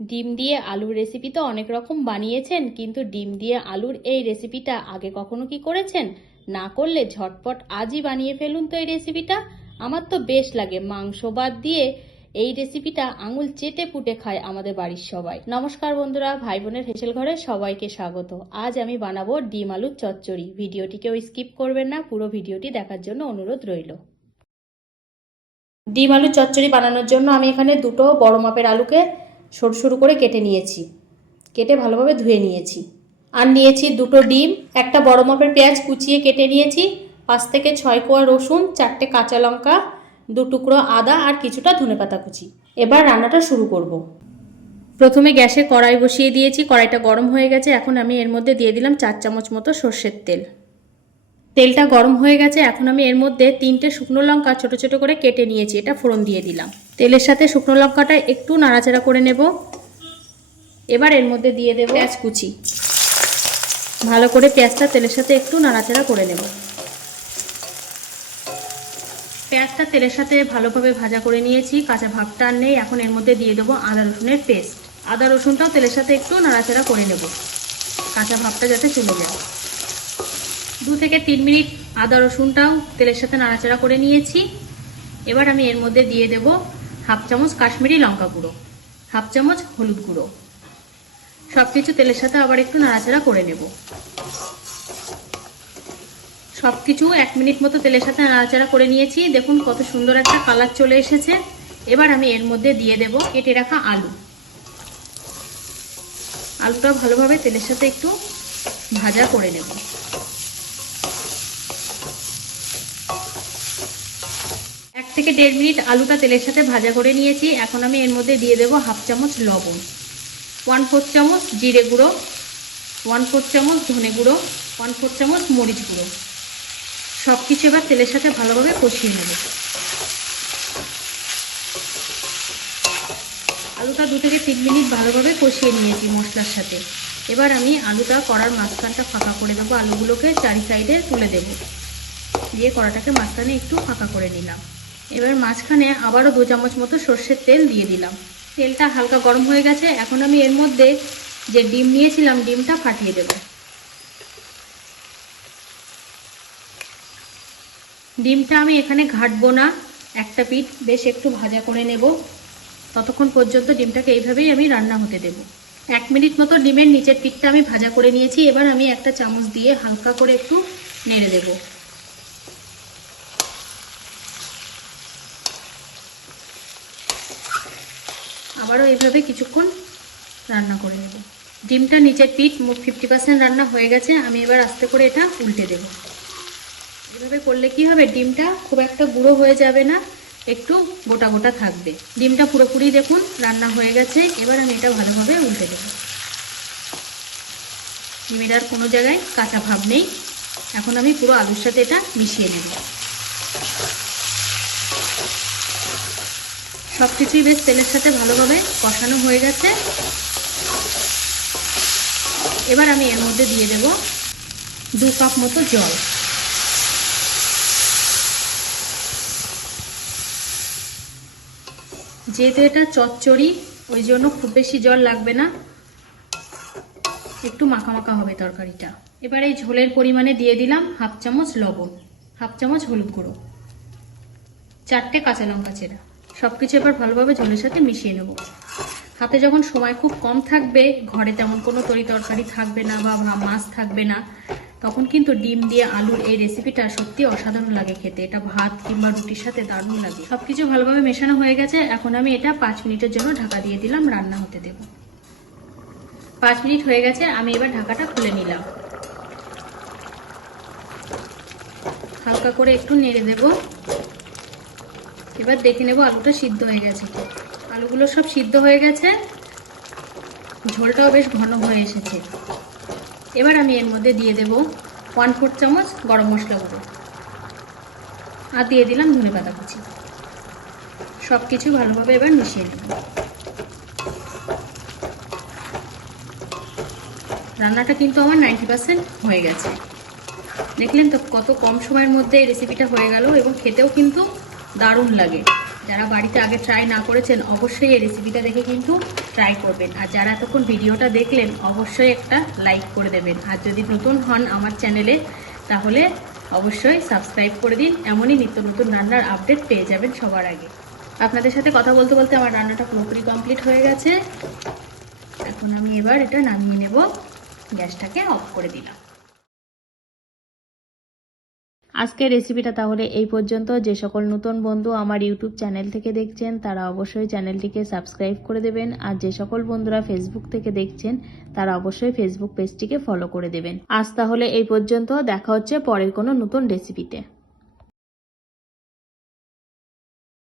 ডিম দিয়ে আলুর রেসিপি তো অনেক রকম বানিয়েছেন, কিন্তু ডিম দিয়ে আলুর এই রেসিপিটা আগে কখনো কি করেছেন? না করলে ঝটপট আজই বানিয়ে ফেলুন তো এই রেসিপিটা। আমার তো বেশ লাগে, মাংস বাদ দিয়ে এই রেসিপিটা আঙুল চেটে পুটে খায় আমাদের বাড়ির সবাই। নমস্কার বন্ধুরা, ভাই বোনের হেসেল ঘরে সবাইকে স্বাগত। আজ আমি বানাবো ডিম আলুর চচ্চড়ি। ভিডিওটিকেও স্কিপ করবেন না, পুরো ভিডিওটি দেখার জন্য অনুরোধ রইল। ডিম আলুর চচ্চড়ি বানানোর জন্য আমি এখানে দুটো বড় মাপের আলুকে সরু সরু করে কেটে নিয়েছি, কেটে ভালোভাবে ধুয়ে নিয়েছি। আর নিয়েছি দুটো ডিম, একটা বড় মাপের পেঁয়াজ কুচিয়ে কেটে নিয়েছি, 5 থেকে 6 কোয়া রসুন, 4টে কাঁচা লঙ্কা, 2 টুকরো আদা আর কিছুটা ধনেপাতা কুচি। এবার রান্নাটা শুরু করব। প্রথমে গ্যাসে কড়াই বসিয়ে দিয়েছি, কড়াইটা গরম হয়ে গেছে। এখন আমি এর মধ্যে দিয়ে দিলাম 4 চামচ মতো সর্ষের তেল। তেলটা গরম হয়ে গেছে, এখন আমি এর মধ্যে 3টে শুকনো লঙ্কা ছোট ছোট করে কেটে নিয়েছি, এটা ফোড়ন দিয়ে দিলাম। তেলের সাথে শুকনো লঙ্কাটা একটু নাড়াচাড়া করে নেব। এবার এর মধ্যে দিয়ে দেব পেঁয়াজ কুচি। ভালো করে পেঁয়াজটা তেলের সাথে একটু নাড়াচাড়া করে নেব। পেঁয়াজটা তেলের সাথে ভালোভাবে ভাজা করে নিয়েছি, কাঁচা ভাবটা আর নেই। এখন এর মধ্যে দিয়ে দেবো আদা রসুনের পেস্ট। আদা রসুনটাও তেলের সাথে একটু নাড়াচাড়া করে নেব, কাঁচা ভাবটা যাতে চলে যায়। 2 থেকে 3 মিনিট আদা রসুনটাও তেলের সাথে নাড়াচাড়া করে নিয়েছি। এবার আমি এর মধ্যে দিয়ে দেব 1/2 চামচ কাশ্মীরি লঙ্কা গুঁড়ো, 1/2 চামচ হলুদ গুঁড়ো। সবকিছু তেলের সাথে আবার একটু নাড়াচাড়া করে নেব। সবকিছু 1 মিনিট মতো তেলের সাথে নাড়াচাড়া করে নিয়েছি। দেখুন কত সুন্দর একটা কালার চলে এসেছে। এবার আমি এর মধ্যে দিয়ে দেব কেটে রাখা আলু। আলুটা ভালোভাবে তেলের সাথে একটু ভাজা করে নেব। 1 থেকে 1.5 মিনিট আলুটা তেলের সাথে ভাজা করে নিয়েছি। এখন আমি এর মধ্যে দিয়ে দেব 1/2 চামচ লবণ, 1/4 চামচ জিরে গুঁড়ো, 1/4 চামচ ধনে গুঁড়ো, 1/4 চামচ মরিচ গুঁড়ো। সবকিছু এবার তেলের সাথে ভালোভাবে কষিয়ে নেব। আলুটা 2 থেকে 3 মিনিট ভালোভাবে কষিয়ে নিয়েছি মশলার সাথে। এবার আমি আলুটা কড়ার মাঝখানটা ফাঁকা করে দেবো, আলুগুলোকে চারি সাইডে তুলে দেব। দিয়ে কড়াটাকে মাঝখানে একটু ফাঁকা করে নিলাম। এবার মাঝখানে আবারও 2 চামচ মতো সর্ষের তেল দিয়ে দিলাম। তেলটা হালকা গরম হয়ে গেছে। এখন আমি এর মধ্যে যে ডিম নিয়েছিলাম ডিমটা ফাটিয়ে দেব। ডিমটা আমি এখানে ঘাটবো না, একটা পিঠ বেশ একটু ভাজা করে নেব। ততক্ষণ পর্যন্ত ডিমটাকে এইভাবেই আমি রান্না হতে দেব। 1 মিনিট মতো ডিমের নিচের পিঠটা আমি ভাজা করে নিয়েছি। এবার আমি একটা চামচ দিয়ে হালকা করে একটু নেড়ে দেব। আবারও এইভাবে কিছুক্ষণ রান্না করে নেব। ডিমটা নিচের পিঠ 50% রান্না হয়ে গেছে। আমি এবার আস্তে করে এটা উল্টে দেব। এভাবে করলে কি হবে, ডিমটা খুব একটা গুঁড়ো হয়ে যাবে না, একটু গোটা গোটা থাকবে। ডিমটা পুরোপুরি দেখুন রান্না হয়ে গেছে। এবার আমি এটা ভালোভাবে উল্টে দেব। ডিমের আর কোনো জায়গায় কাঁচা ভাব নেই। এখন আমি পুরো আলুর সাথে এটা মিশিয়ে নেব। সব কিছুই বেশ তেলের সাথে ভালোভাবে কষানো হয়ে গেছে। এবার আমি এর মধ্যে দিয়ে দেব 2 কাপ মতো জল। যেহেতু এটা চচ্চড়ি, ওই জন্য খুব বেশি জল লাগবে না, একটু মাখা মাখা হবে তরকারিটা। এবার এই ঝোলের পরিমাণে দিয়ে দিলাম 1/2 চামচ লবণ, 1/2 চামচ হলুদ গুঁড়ো, 4টে কাঁচা লঙ্কা চেরা। সবকিছু এবার ভালোভাবে ঝোলের সাথে মিশিয়ে নেব। হাতে যখন সময় খুব কম থাকবে, ঘরে তেমন কোনো তরি তরকারি থাকবে না বা মাছ থাকবে না, তখন কিন্তু ডিম দিয়ে আলুর এই রেসিপিটা সত্যি অসাধারণ লাগে খেতে। এটা ভাত কিংবা রুটির সাথে দারুণ লাগে। সবকিছু ভালোভাবে মেশানো হয়ে গেছে। এখন আমি এটা 5 মিনিটের জন্য ঢাকা দিয়ে দিলাম, রান্না হতে দেব। 5 মিনিট হয়ে গেছে, আমি এবার ঢাকাটা খুলে নিলাম। হালকা করে একটু নেড়ে দেব। এবার দেখে নেব আলুটা সিদ্ধ হয়ে গেছে। আলুগুলো সব সিদ্ধ হয়ে গেছে, ঝোলটাও বেশ ঘন হয়ে এসেছে। এবার আমি এর মধ্যে দিয়ে দেব 1/4 চামচ গরম মশলা গুঁড়ো আর দিয়ে দিলাম ধনেপাতা কুচি। সবকিছু ভালোভাবে এবার মিশিয়ে নেব। রান্নাটা কিন্তু আমার 90% হয়ে গেছে। দেখলেন তো কত কম সময়ের মধ্যে এই রেসিপিটা হয়ে গেল, এবং খেতেও কিন্তু দারুণ লাগে। যারা বাড়িতে আগে ট্রাই না করেছেন অবশ্যই এই রেসিপিটা দেখে কিন্তু ট্রাই করবেন। আর যারা এতক্ষণ ভিডিওটা দেখলেন অবশ্যই একটা লাইক করে দেবেন। আর যদি নতুন হন আমার চ্যানেলে তাহলে অবশ্যই সাবস্ক্রাইব করে দিন। এমনই নিত্য নতুন রান্নার আপডেট পেয়ে যাবেন সবার আগে। আপনাদের সাথে কথা বলতে বলতে আমার রান্নাটা পুরোপুরি কমপ্লিট হয়ে গেছে। এখন আমি এবার এটা নামিয়ে নেব, গ্যাসটাকে অফ করে দিলাম। আজকের রেসিপিটা তাহলে এই পর্যন্ত। যে সকল নতুন বন্ধু আমার ইউটিউব চ্যানেল থেকে দেখছেন তারা অবশ্যই চ্যানেলটিকে সাবস্ক্রাইব করে দেবেন। আর যে সকল বন্ধুরা ফেসবুক থেকে দেখছেন তারা অবশ্যই ফেসবুক পেজটিকে ফলো করে দেবেন। আজ তাহলে এই পর্যন্ত, দেখা হচ্ছে পরের কোনো নতুন রেসিপিতে।